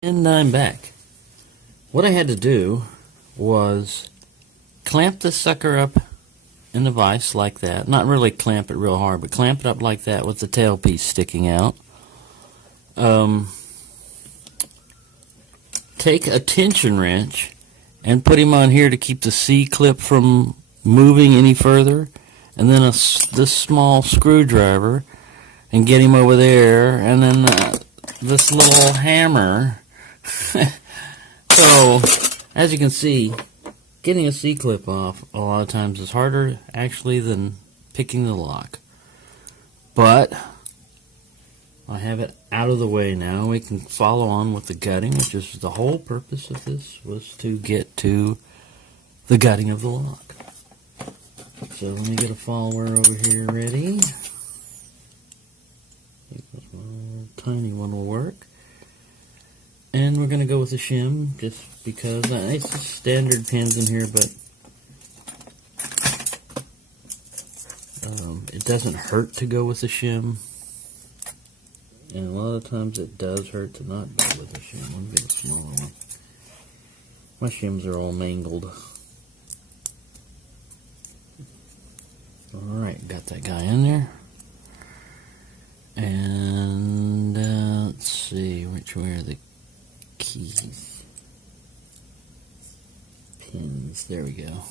And I'm back. What I had to do was clamp this sucker up in the vise like that. Not really clamp it real hard, but clamp it up like that with the tailpiece sticking out. Take a tension wrench and put him on here to keep the C-clip from moving any further. And then this small screwdriver and get him over there. And then this little hammer. So, as you can see, getting a C-clip off a lot of times is harder actually than picking the lock. But I have it out of the way now. We can follow on with the gutting, which is the whole purpose of this, was to get to the gutting of the lock. So let me get a follower over here ready. I think this one, tiny one will work. And we're going to go with the shim, just because it's just standard pins in here, but it doesn't hurt to go with the shim. And a lot of times it does hurt to not go with the shim. Let me get a smaller one. My shims are all mangled. Alright, got that guy in there. And let's see, which way are the keys? Pins, there we go.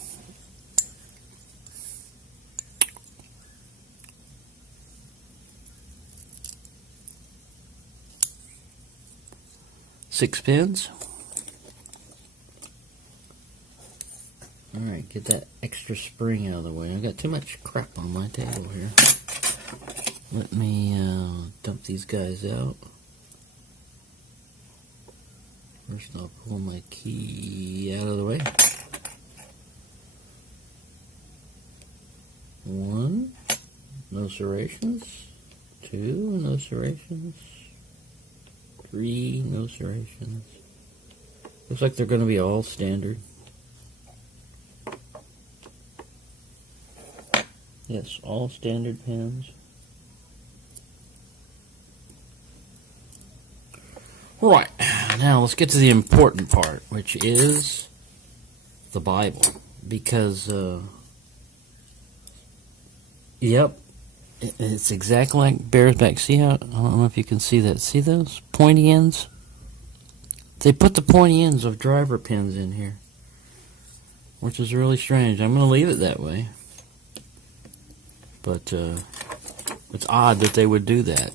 Six pins. Alright, get that extra spring out of the way. I've got too much crap on my table here. Let me dump these guys out. First I'll pull my key out of the way. One, no serrations. Two, no serrations. Three, no serrations. Looks like they're going to be all standard. Yes, all standard pins. Right, now let's get to the important part, which is the Bible. Because, yep, it's exactly like Bear's back. See how, I don't know if you can see that. See those pointy ends? They put the pointy ends of driver pins in here, which is really strange. I'm going to leave it that way. But it's odd that they would do that.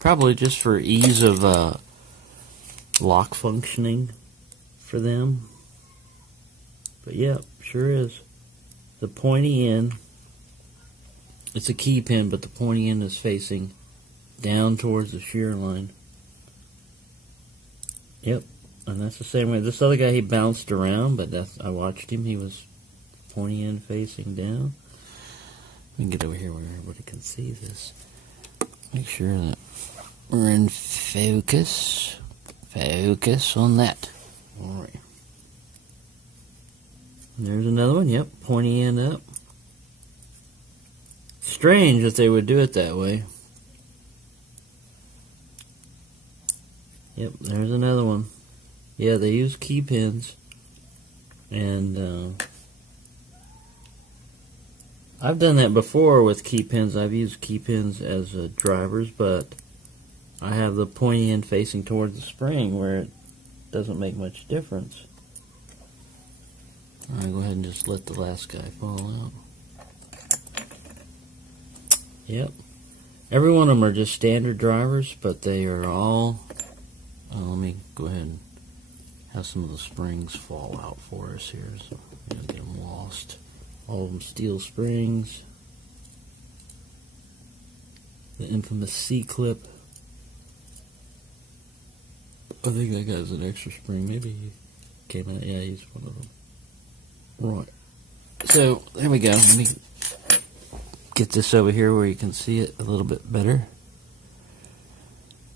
Probably just for ease of lock functioning for them. But yeah, sure is. The pointy end, it's a key pin, but the pointy end is facing down towards the shear line. Yep, and that's the same way. This other guy, he bounced around, but I watched him. He was pointy end facing down. Let me get over here where everybody can see this. Make sure that we're in focus. Focus on that. Alright. There's another one. Yep, pointy end up. Strange that they would do it that way. Yep, there's another one. Yeah, they use key pins. And I've done that before with key pins. I've used key pins as drivers, but I have the pointy end facing towards the spring where it doesn't make much difference. Alright, go ahead and just let the last guy fall out. Yep. Every one of them are just standard drivers, but they are all... let me go ahead and have some of the springs fall out for us here, so we don't get them lost. All of them steel springs. The infamous C-clip. I think that guy's an extra spring. Maybe he came out. Yeah, he's one of them. Right. So, there we go. Let me get this over here where you can see it a little bit better.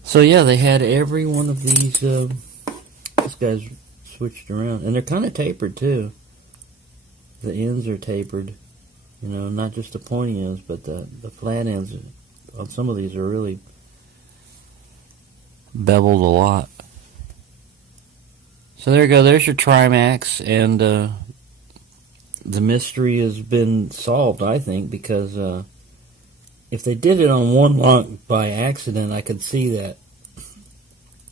So, yeah, they had every one of these. This guy's switched around. And they're kind of tapered, too. The ends are tapered. You know, not just the pointy ends, but the flat ends on some of these are really beveled a lot. So there you go. There's your Trimax, and the mystery has been solved, I think, because if they did it on one lock by accident, I could see that.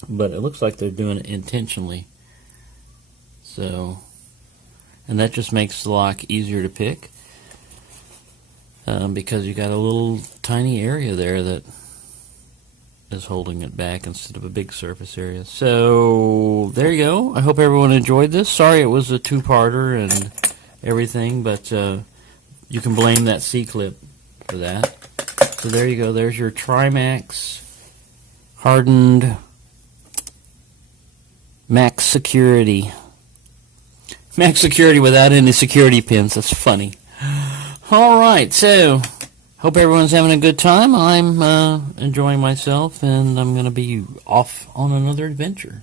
But it looks like they're doing it intentionally. So, and that just makes the lock easier to pick because you got a little tiny area there that is holding it back instead of a big surface area. So there you go. I hope everyone enjoyed this. Sorry it was a two-parter and everything, but you can blame that C-clip for that. So there you go. There's your Trimax hardened Max Security. Max Security without any security pins. That's funny. Alright, so hope everyone's having a good time. I'm enjoying myself, and I'm going to be off on another adventure.